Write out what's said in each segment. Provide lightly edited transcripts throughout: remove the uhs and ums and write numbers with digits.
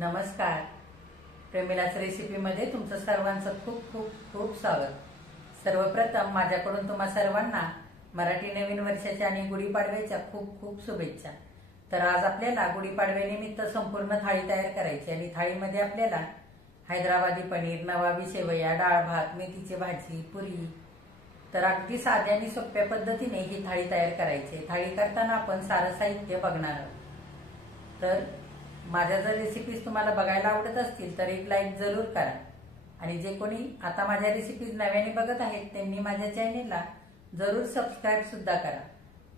नमस्कार. प्रेमिलाच रेसिपीमध्ये तुमचं सर्वांचं खूप खूप खूप स्वागत. सर्वप्रथम माझ्याकडून तुम्हा सर्वांना मराठी नवीन वर्षाच्या आणि गुढीपाडव्याच्या खूप खूप शुभेच्छा. तर आज आपल्याला गुढीपाडव्यानिमित्त संपूर्ण थाळी तयार करायची आणि थाळीमध्ये आपल्याला हैदराबादी पनीर, नवाबी शेवया, डाळ भात, मेथीची भाजी, पुरी. तर अगदी साध्या आणि सोप्या पद्धतीने ही थाळी तयार करायची. थाळी करताना आपण सारं साहित्य बघणार आहोत. तर माझ्या जर रेसिपीज तुम्हाला बघायला आवडत असतील तर एक लाईक जरूर करा आणि जे कोणी आता माझ्या रेसिपीज नव्याने बघत आहेत त्यांनी माझ्या चॅनेलला जरूर सबस्क्राईब सुद्धा करा.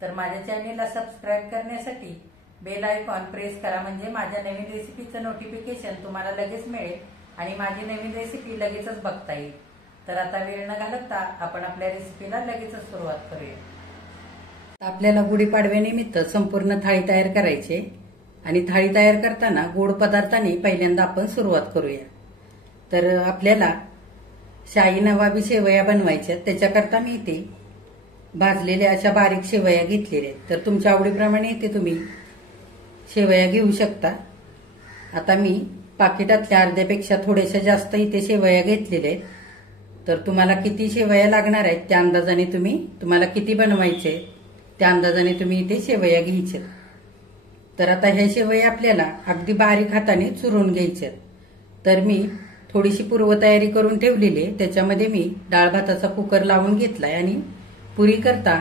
तर माझ्या चॅनेलला सबस्क्राईब करण्यासाठी बेल आयकॉन प्रेस करा, म्हणजे माझ्या नवीन रेसिपीचं नोटिफिकेशन तुम्हाला लगेच मिळेल आणि माझी नवीन रेसिपी लगेचच बघता येईल. तर आता वेळ न घालवता आपण आपल्या रेसिपीला लगेचच सुरुवात करूया. आपल्याला गुढीपाडव्यानिमित्त संपूर्ण थाळी तयार करायची आणि थाळी तयार करताना गोड पदार्थांनी पहिल्यांदा आपण सुरुवात करूया. तर आपल्याला शाही नवाबी शेवया बनवायच्या. त्याच्याकरता मी इथे भाजलेल्या अशा बारीक शेवया घेतलेल्या आहेत. तर तुमच्या आवडीप्रमाणे इथे तुम्ही शेवया घेऊ शकता. आता मी पाकिटातल्या अर्ध्यापेक्षा थोड्याशा जास्त इथे शेवया घेतलेल्या आहेत. तर तुम्हाला किती शेवया लागणार आहेत त्या अंदाजाने तुम्हाला किती बनवायचे त्या अंदाजाने तुम्ही इथे शेवया घ्यायच्या. तर आता ह्या शेवया आपल्याला अगदी बारीक हाताने चुरून घ्यायच्या. तर मी थोडीशी पूर्वतयारी करून ठेवलेली आहे. त्याच्यामध्ये मी डाळ भाताचा कुकर लावून घेतलाय आणि पुरी करता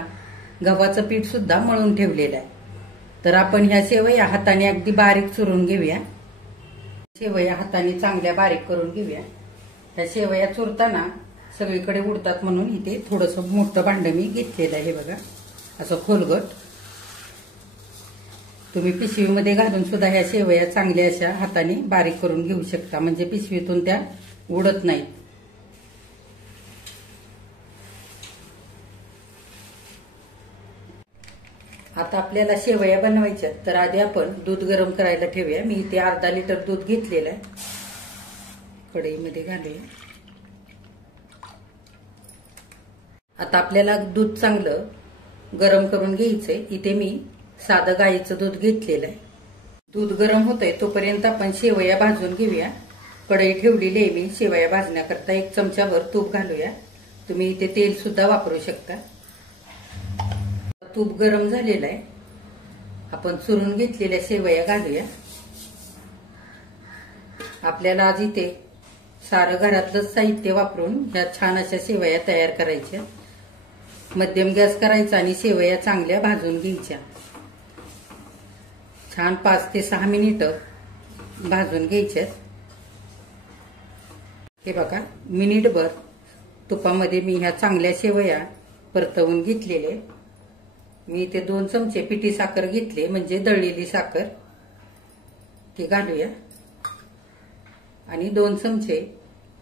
गव्हाचं पीठ सुद्धा मळून ठेवलेलं आहे. तर आपण ह्या शेवया हाताने अगदी बारीक चुरून घेऊया. शेवया हाताने चांगल्या बारीक करून घेऊया. ह्या शेवया चुरताना सगळीकडे उडतात म्हणून इथे थोडंसं मोठं भांड मी घेतलेलं आहे. बघा असं खोलगट. तुम्ही पिशवीमध्ये घालून सुद्धा ह्या शेवया चांगल्या अशा हाताने बारीक करून घेऊ शकता, म्हणजे पिशवीतून त्या उडत नाहीत. आता आपल्याला शेवया बनवायच्या. तर आधी आपण दूध गरम करायला ठेवूया. मी इथे अर्धा लिटर दूध घेतलेलं आहे. कढईमध्ये घालूया. आता आपल्याला दूध चांगलं गरम करून घ्यायचंय. इथे मी साधं गाईचं दूध घेतलेलं आहे. दूध गरम होतंय तोपर्यंत आपण शेवया भाजून घेऊया. कढई ठेवलेली आहे मी शेवया भाजण्याकरता. 1 चमचाभर तूप घालूया. तुम्ही इथे तेल सुद्धा वापरू शकता. तूप गरम झालेलं आहे. आपण चुरून घेतलेल्या शेवया घालूया. आपल्याला आज इथे सारं घरातलं साहित्य वापरून ह्या छान अशा शेवया तयार करायच्या. मध्यम गॅस करायचा आणि शेवया चांगल्या भाजून घ्यायच्या. छान 5 ते 6 मिनिटं भाजून घ्यायच्यात. हे बघा मिनिटभर तुपामध्ये मी ह्या चांगल्या शेवया परतवून घेतलेले. मी इथे 2 चमचे पिठी साखर घेतले, म्हणजे दळलेली साखर, ती घालूया. आणि 2 चमचे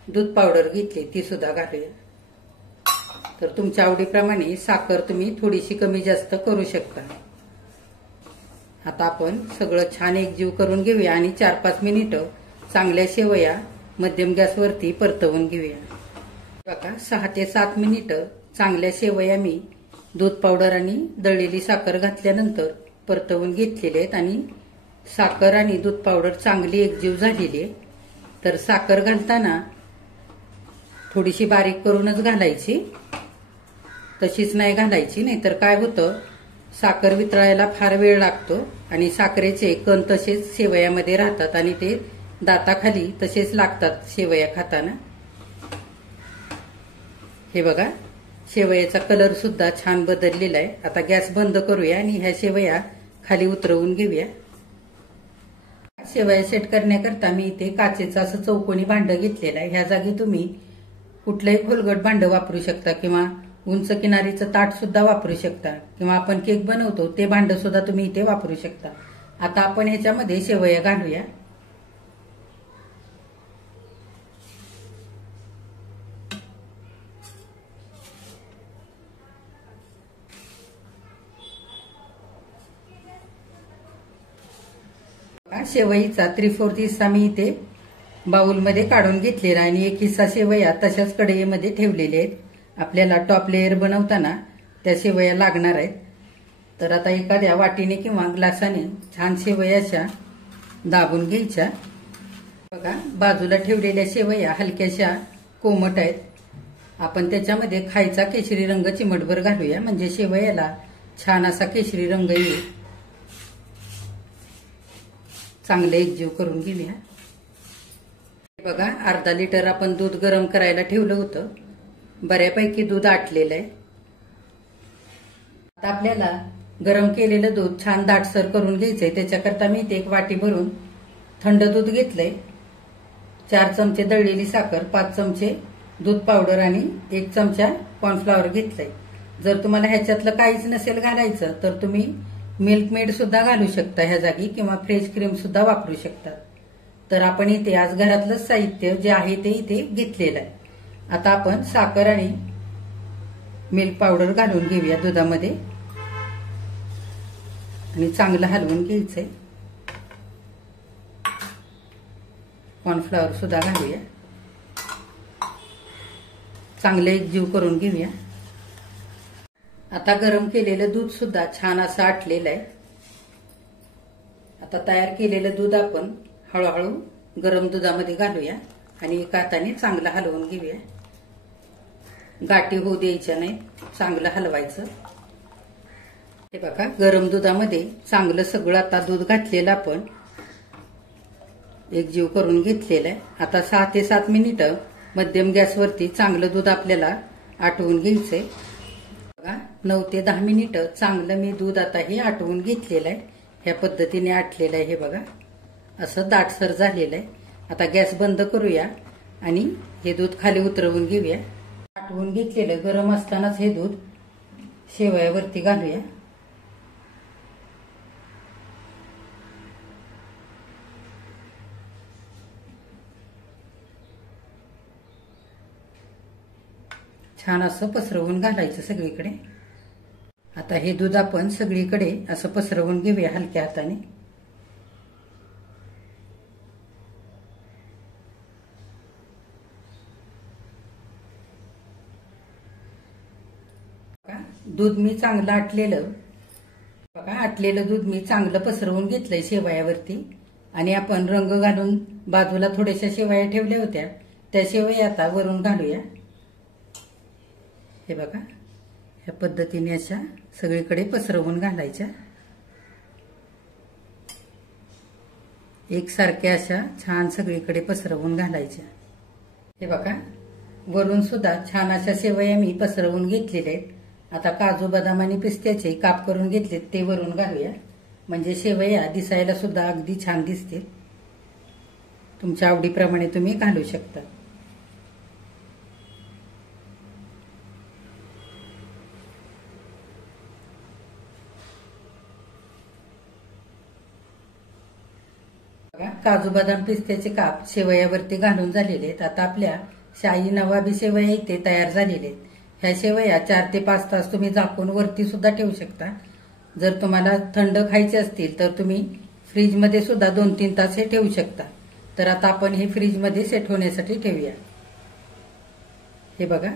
दूध पावडर घेतली, ती सुद्धा घालूया. तर तुमच्या आवडीप्रमाणे साखर तुम्ही थोडीशी कमी जास्त करू शकता. आता आपण सगळं छान एकजीव करून घेऊया आणि 4-5 मिनिटं चांगल्या शेवया मध्यम गॅसवरती परतवून घेऊया. बघा 6 ते 7 मिनिटं चांगल्या शेवया मी दूध पावडर आणि दळलेली साखर घातल्यानंतर परतवून घेतलेले आहेत आणि साखर आणि दूध पावडर चांगली एकजीव झालेली आहे. तर साखर घालताना थोडीशी बारीक करूनच घालायची, तशीच नाही घालायची. नाहीतर काय होतं, साखर वितळायला फार वेळ लागतो आणि साखरेचे कण तसेच शेवयामध्ये राहतात आणि ते दाताखाली तसेच लागतात शेवया खाताना. हे बघा शेवयाचा कलर सुद्धा छान बदललेला आहे. आता गॅस बंद करूया आणि ह्या शेवया खाली उतरवून घेऊया. शेवया सेट करण्याकरता मी इथे काचेचं असं चौकोनी भांड घेतलेलं आहे. ह्या जागी तुम्ही कुठलंही खोलगट भांड वापरू शकता किंवा उंच किनारीचं ताट सुद्धा वापरू शकता किंवा आपण केक बनवतो ते भांड सुद्धा तुम्ही इथे वापरू शकता. आता आपण ह्याच्यामध्ये शेवया घालूया. शेवईचा 3/4 हिस्सा मी इथे बाउलमध्ये काढून घेतलेला आणि 1 हिस्सा शेवया तशाच कढईमध्ये ठेवलेले आहेत. आपल्याला टॉप लेयर बनवताना त्या शेवया लागणार आहेत. तर आता एखाद्या वाटीने किंवा ग्लासाने छान शेवया अशा दाबून घ्यायच्या बघा बाजूला ठेवलेल्या शेवया हलक्याशा कोमट आहेत. आपण त्याच्यामध्ये खायचा केशरी रंग चिमटभर घालूया म्हणजे शेवयाला छान असा केशरी रंग येईल. चांगले एकजीव करून घेऊया. बघा अर्धा लिटर आपण दूध गरम करायला ठेवलं होतं. बऱ्यापैकी दूध आटलेलं आहे. आता आपल्याला गरम केलेलं दूध छान दाटसर करून घ्यायचंय. त्याच्याकरता मी इथे एक वाटी भरून थंड दूध घेतलंय. 4 चमचे दळलेली साखर, 5 चमचे दूध पावडर आणि 1 चमचा कॉर्नफ्लॉवर घेतलंय. जर तुम्हाला ह्याच्यातलं काहीच नसेल घालायचं तर तुम्ही मिल्क मेड सुद्धा घालू शकता ह्या जागी किंवा फ्रेश क्रीम सुद्धा वापरू शकता. तर आपण इथे आज घरातलं साहित्य जे आहे ते इथे घेतलेलं आहे. आता आपण साखर आणि मिल्क पावडर घालून घेऊया दुधामध्ये आणि चांगलं हलवून घ्यायचंय. कॉर्नफ्लॉवर सुद्धा घालूया. चांगले एकजीव करून घेऊया. आता गरम केलेलं दूध सुद्धा छान असं आटलेलं आहे. आता तयार केलेलं दूध आपण हळूहळू गरम दुधामध्ये घालूया आणि एका हाताने चांगलं हलवून घेऊया. गाठी होऊ द्यायच्या नाही, चांगलं हलवायचं. हे बघा गरम दुधामध्ये चांगलं सगळं आता दूध घातलेलं आपण एकजीव करून घेतलेलं आहे. आता 6 ते 7 मिनिटं मध्यम गॅसवरती चांगलं दूध आपल्याला आटवून घ्यायचंय. बघा 9 ते 10 मिनिटं चांगलं मी दूध आता हे आटवून घेतलेलं आहे. ह्या पद्धतीने आटलेलं आहे. हे बघा असं दाटसर झालेलं आहे. आता गॅस बंद करूया आणि हे दूध खाली उतरवून घेऊया. आटवून घेतलेलं गरम असतानाच हे दूध शेवयावरती घालूया. छान असं पसरवून घालायचं सगळीकडे. आता हे दूध आपण सगळीकडे असं पसरवून घेऊया हलक्या हाताने. दूध मी चांगलं आटलेलं बघा आटलेलं दूध मी चांगलं पसरवून घेतलंय शेवयावरती आणि आपण रंग घालून बाजूला थोड्याशा शेवया ठेवल्या होत्या त्या शेवया आता वरून घालूया. हे बघा ह्या पद्धतीने अशा सगळीकडे पसरवून घालायच्या. एकसारख्या अशा छान सगळीकडे पसरवून घालायच्या. हे बघा वरून सुद्धा छान अशा शेवया मी पसरवून घेतलेल्या आहेत. आता काजू बदाम आणि पिस्त्याचे काप करून घेतलेत ते वरून घालूया म्हणजे शेवया दिसायला सुद्धा अगदी छान दिसतील. तुमच्या आवडीप्रमाणे तुम्ही घालू शकता. काजू बदाम पिस्त्याचे काप शेवयावरती घालून झालेले आहेत. आता आपल्या शाही नवाबी शेवया इथे तयार झालेले आहेत. ह्या शेवया 4 ते 5 तास तुम्ही झाकून वरती सुद्धा ठेवू शकता. जर तुम्हाला थंड खायचे असतील तर तुम्ही फ्रीजमध्ये सुद्धा 2-3 तास हे ठेवू शकता. तर आता आपण हे फ्रीजमध्ये सेट होण्यासाठी ठेवूया. हे बघा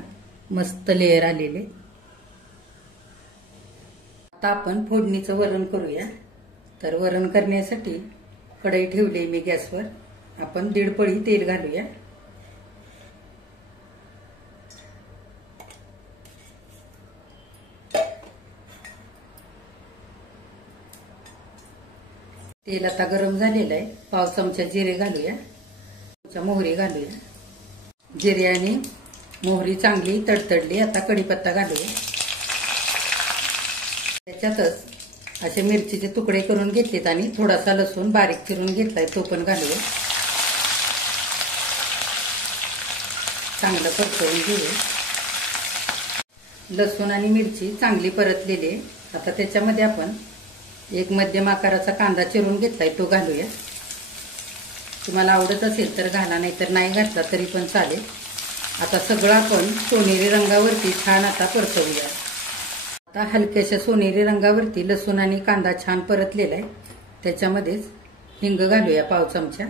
मस्त लेअर आलेले. आता आपण फोडणीचं वरण करूया. तर वरण करण्यासाठी कढई ठेवली मी गॅसवर. आपण 1.5 पळी तेल घालूया. तेल आता गरम झालेलं आहे. पाव चमचा जिरे घालूया. मोहरी घालूया. जिरे आणि मोहरी चांगली तडतडली. आता कढीपत्ता घालूया. त्याच्यातच असे मिरचीचे तुकडे करून घेतलेत आणि थोडासा लसूण बारीक चिरून घेतलाय तो पण घालूया. चांगलं परतवून घेऊया. लसूण आणि मिरची चांगली परतलेली आहे. आता त्याच्यामध्ये आपण एक मध्यम आकाराचा कांदा चिरून घेतलाय तो घालूया. तुम्हाला आवडत असेल तर घाला, नाही तर नाही घातला तरी पण चालेल. आता सगळं आपण सोनेरी रंगावरती छान आता परतवूया. आता हलक्याशा सोनेरी रंगावरती लसूण आणि कांदा छान परतलेला आहे. त्याच्यामध्येच हिंग घालूया पाव चमचा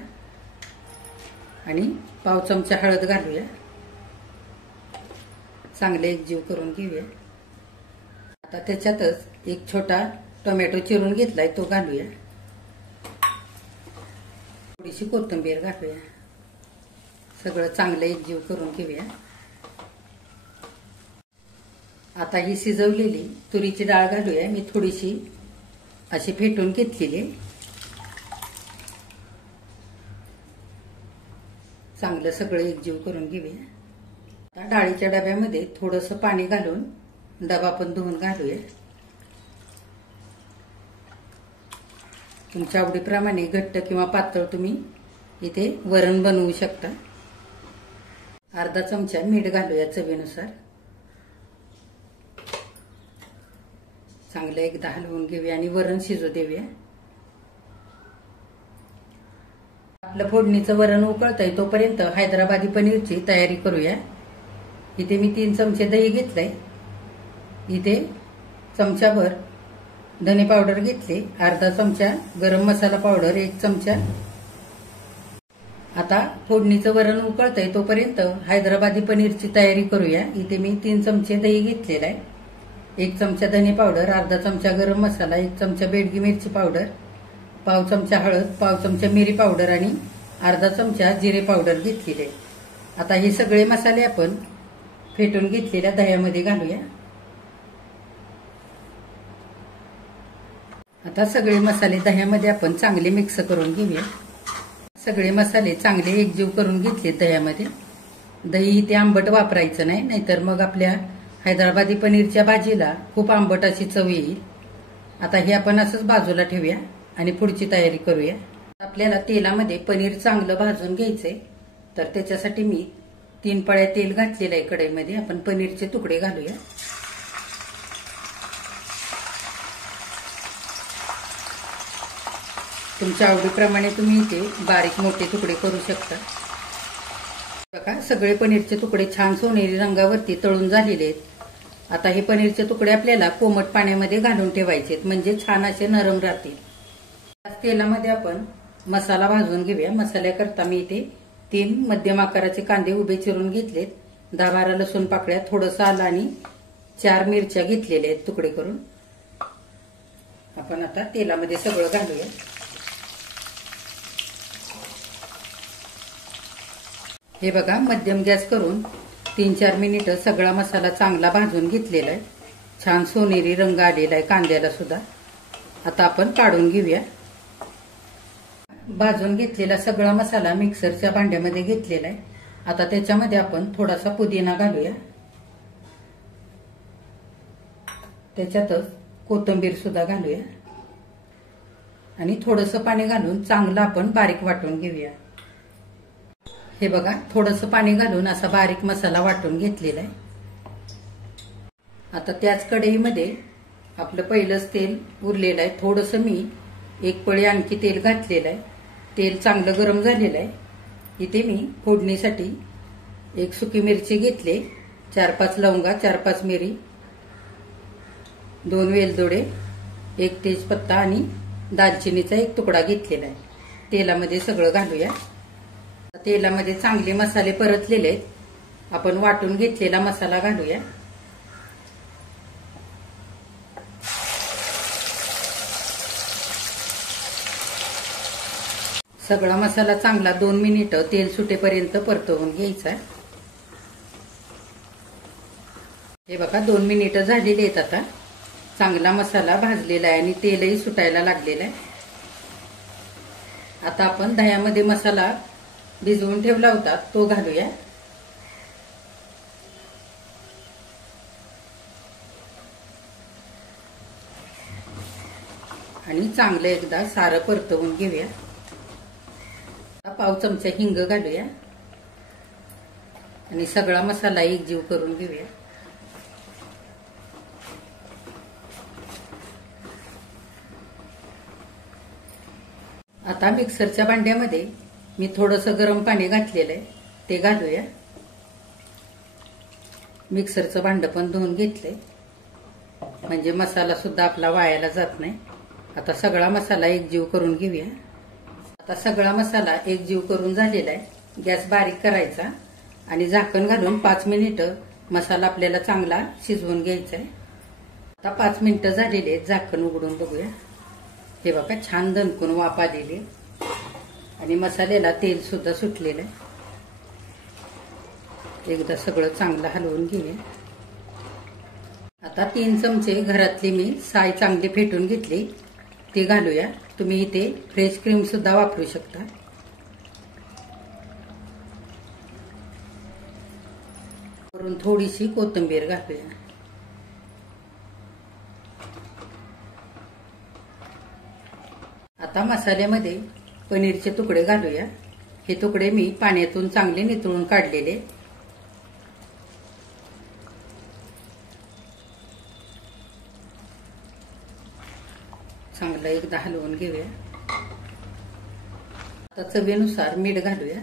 आणि पाव चमचा हळद घालूया. चांगले एकजीव करून घेऊया. आता त्याच्यातच एक छोटा टोमॅटो चिरून घेतलाय तो घालूया. थोडीशी कोथिंबीर घालूया. सगळं चांगलं एकजीव करून घेऊया. आता ही शिजवलेली तुरीची डाळ घालूया. मी थोडीशी अशी फेटून घेतलेली. चांगलं सगळं एकजीव करून घेऊया. आता डाळीच्या डब्यामध्ये थोडंसं पाणी घालून डबा पण धुवून घालूया. तुमच्या आवडीप्रमाणे घट्ट किंवा पातळ तुम्ही इथे वरण बनवू शकता. अर्धा चमचा मीठ घालूया चवीनुसार. चांगलं एकदा हलवून घेऊया आणि वरण शिजू देऊया. आपलं फोडणीचं वरण उकळतंय तोपर्यंत हैदराबादी पनीरची तयारी करूया. इथे मी 3 चमचे दही घेतलंय. इथे चमचाभर धने पावडर घेतले, अर्धा चमचा गरम मसाला पावडर, 1 चमचा. आता फोडणीचं वरण उकळतंय तोपर्यंत हैदराबादी पनीरची तयारी करूया. इथे मी 3 चमचे दही घेतलेला आहे, 1 चमचा धने पावडर, अर्धा चमचा गरम मसाला, 1 चमचा बेडगी मिरची पावडर, पाव चमचा हळद, पाव चमचा मिरी पावडर आणि अर्धा चमचा जिरे पावडर घेतलेले. आता हे सगळे मसाले आपण फेटून घेतलेल्या दह्यामध्ये घालूया. आता सगळे मसाले दह्यामध्ये आपण चांगले मिक्स करून घेऊया. सगळे मसाले चांगले एकजीव करून घेतले दह्यामध्ये. दही इथे आंबट वापरायचं नाही, नाहीतर मग आपल्या हैदराबादी पनीरच्या भाजीला खूप आंबट अशी चव येईल. आता हे आपण असंच बाजूला ठेवूया आणि पुढची तयारी करूया. आपल्याला तेलामध्ये पनीर चांगलं भाजून घ्यायचंय, तर त्याच्यासाठी मी 3 पळ्या तेल घातलेलं आहे कढईमध्ये. आपण पनीरचे तुकडे घालूया. तुमच्या आवडीप्रमाणे तुम्ही इथे बारीक मोठे तुकडे करू शकता. बघा सगळे पनीरचे तुकडे छान सोनेरी रंगावरती तळून झालेले आहेत. आता हे पनीरचे तुकडे आपल्याला कोमट पाण्यामध्ये घालून ठेवायचे, म्हणजे छान असे नरम राहतील. तेलामध्ये आपण मसाला भाजून घेऊया. मसाल्याकरता मी इथे 3 मध्यम आकाराचे कांदे उभे चिरून घेतलेत, 10-12 लसूण पाकळ्या, थोडंसं आलं आणि 4 मिरच्या घेतलेल्या आहेत तुकडे करून. आपण आता तेलामध्ये सगळं घालूया. हे बघा मध्यम गॅस करून 3-4 मिनिटं सगळा मसाला चांगला भाजून घेतलेला आहे. छान सोनेरी रंग आलेला आहे कांद्याला सुद्धा. आता आपण काढून घेऊया. भाजून घेतलेला सगळा मसाला मिक्सरच्या भांड्यामध्ये घेतलेला आहे. आता त्याच्यामध्ये आपण थोडासा पुदिना घालूया. त्याच्यातच कोथिंबीर सुद्धा घालूया आणि थोडंसं पाणी घालून चांगलं आपण बारीक वाटून घेऊया. हे बघा थोडंसं पाणी घालून असा बारीक मसाला वाटून घेतलेला आहे. आता त्याच कढईमध्ये आपलं पहिलंच तेल उरलेलं आहे. थोडंसं मी 1 पळी आणखी तेल घातलेलं आहे. तेल चांगलं गरम झालेलं आहे. इथे मी फोडणीसाठी 1 सुकी मिरची घेतले, 4-5 लवंगा, 4-5 मिरी, 2 वेलदोडे, 1 तेजपत्ता आणि दालचिनीचा 1 तुकडा घेतलेला आहे. तेलामध्ये सगळं घालूया. तेलामध्ये चांगले मसाले परतलेले आहेत. आपण वाटून घेतलेला मसाला घालूया. सगळा मसाला चांगला 2 मिनिटं तेल सुटेपर्यंत परतवून घ्यायचा. हे बघा 2 मिनिटं झालेली आहेत. आता चांगला मसाला भाजलेला आहे आणि तेलही सुटायला लागलेलं आहे. आता आपण दह्यामध्ये मसाला भिजवून ठेवला होता तो घालूया. आणि चांगलं एकदा सारं परतवून घेऊया. पाव चमचा हिंग घालूया आणि सगळा मसाला एकजीव करून घेऊया. आता मिक्सरच्या भांड्यामध्ये मी थोडंसं गरम पाणी घातलेलं आहे, ते घालूया. मिक्सरचं भांडं पण धुवून घेतलंय, म्हणजे मसाला सुद्धा आपला वायाला जात नाही. आता सगळा मसाला एकजीव करून घेऊया. आता सगळा मसाला एकजीव करून झालेला आहे. गॅस बारीक करायचा आणि झाकण घालून 5 मिनिटं मसाला आपल्याला चांगला शिजवून घ्यायचा आहे. आता 5 मिनिटं झालेले आहेत. झाकण उघडून बघूया. हे बघा छान दणकून वाफ आलेली आणि मसाल्याला तेल सुद्धा सुटलेलं आहे. एकदा सगळं चांगलं हलवून घेऊया। आता 3 चमचे घरातली मी साय चांगली फेटून घेतली ती घालूया। तुम्ही इथे फ्रेश क्रीम सुद्धा वापरू शकता। वरून थोडीशी कोथिंबीर घालूया। आता मसाल्यामध्ये पनीरचे तुकडे घालूया। हे तुकडे मी पाण्यातून चांगले नितळून काढलेले। चांगलं एकदा हलवून घेऊया। आता चवीनुसार मीठ घालूया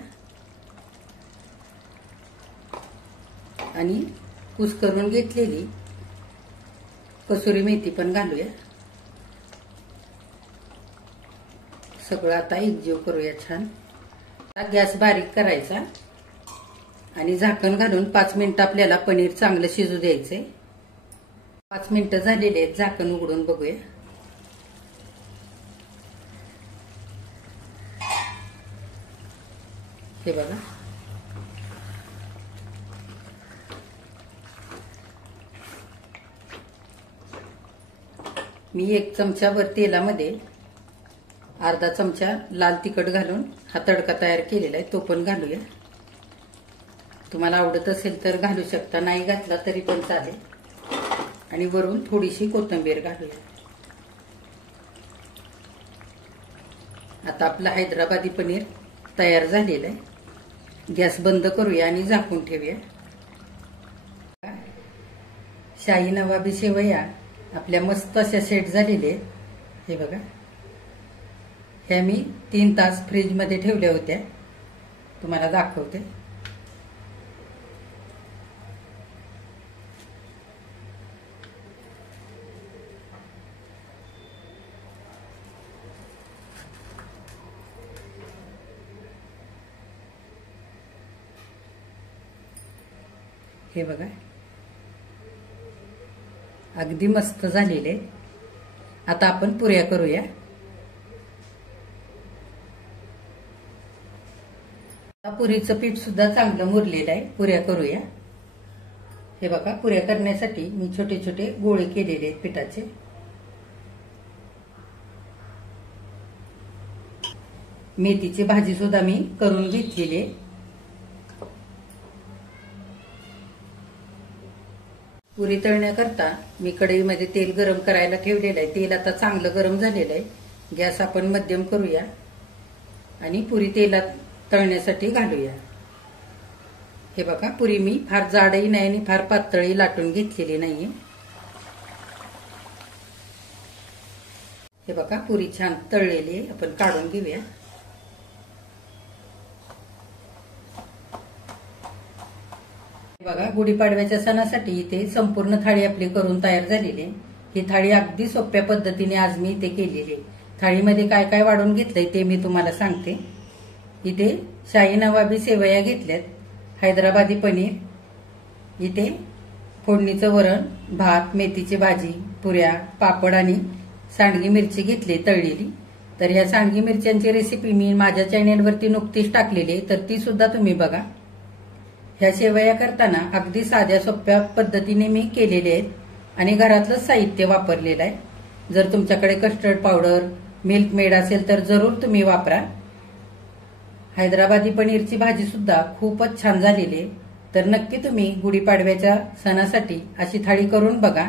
आणि कुस्करून घेतलेली कसुरी मेथी पण घालूया। सगळं आता एकजीव करूया छान। गॅस बारीक करायचा आणि झाकण घालून 5 मिनिटं आपल्याला पनीर चांगलं शिजू द्यायचंय। 5 मिनिटं झालेले आहेत, झाकण उघडून बघूया। हे बघा, मी 1 चमचाभर तेलामध्ये अर्धा चमचा लाल तिखट घालून हा तडका तयार केलेला आहे, तो पण घालूया। तुम्हाला आवडत असेल तर घालू शकता, नाही घातला तरी पण चालेल। आणि वरून थोडीशी कोथिंबीर घालूया। आता आपला हैदराबादी पनीर तयार झालेला आहे। गॅस बंद करूया आणि झाकून ठेवूया। शाही नवाबी शेवया आपल्या मस्त अशा सेट झालेले आहेत। हे बघा, ह्या मी 3 तास फ्रीज मध्ये ठेवल्या होत्या, तुम्हाला दाखवते। हे बघा, अगदी मस्त झालेले। आता आपण पुऱ्या करूया। पुरीचं पीठ सुद्धा चांगलं मुरलेलं आहे, पुऱ्या करूया। हे बघा, पुऱ्या करण्यासाठी मी छोटे छोटे गोळे केलेले आहेत पिठाचे। मेथीची भाजी सुद्धा मी करून घेतलेली आहे। पुरी तळण्याकरता मी कढईमध्ये तेल गरम करायला ठेवलेलं आहे। तेल आता चांगलं गरम झालेलं आहे। गॅस आपण मध्यम करूया आणि पुरी तेलात तळण्यासाठी घालूया। हे बघा, पुरी मी फार जाडही नाही आणि फार पातळही लाटून घेतलेली नाहीये। हे बघा, पुरी छान तळलेली आहे, आपण काढून घेऊया। बघा, गुढीपाडव्याच्या सणासाठी इथे संपूर्ण थाळी आपली करून तयार झालेली आहे। ही थाळी अगदी सोप्या पद्धतीने आज मी इथे केलेली आहे। थाळीमध्ये काय काय वाढून घेतलंय ते मी तुम्हाला सांगते। इथे शाही नवाबी सेवया घेतल्यात, हैदराबादी पनीर, इथे फोडणीचं वरण, भात, मेथीची भाजी, पुऱ्या, पापड आणि सांडगी मिरची घेतली तळलेली। तर ह्या सांडगी मिरच्यांची रेसिपी मी माझ्या चॅनेलवरती नुकतीच टाकलेली आहे, तर ती सुद्धा तुम्ही बघा। ह्या शेवया करताना अगदी साध्या सोप्या पद्धतीने मी केलेले आहेत आणि घरातलं साहित्य वापरलेलं आहे। जर तुमच्याकडे कस्टर्ड पावडर, मिल्क मेड असेल तर जरूर तुम्ही वापरा। हैदराबादी पनीरची भाजी सुद्धा खूपच छान झालेली आहे, तर नक्की तुम्ही गुढीपाडव्याच्या सणासाठी अशी थाळी करून बघा।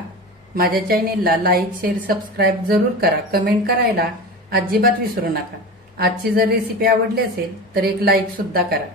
माझ्या चॅनेलला लाईक, शेअर, सबस्क्राईब जरूर करा। कमेंट करायला अजिबात विसरू नका। आजची जर रेसिपी आवडली असेल तर एक लाईक सुद्धा करा।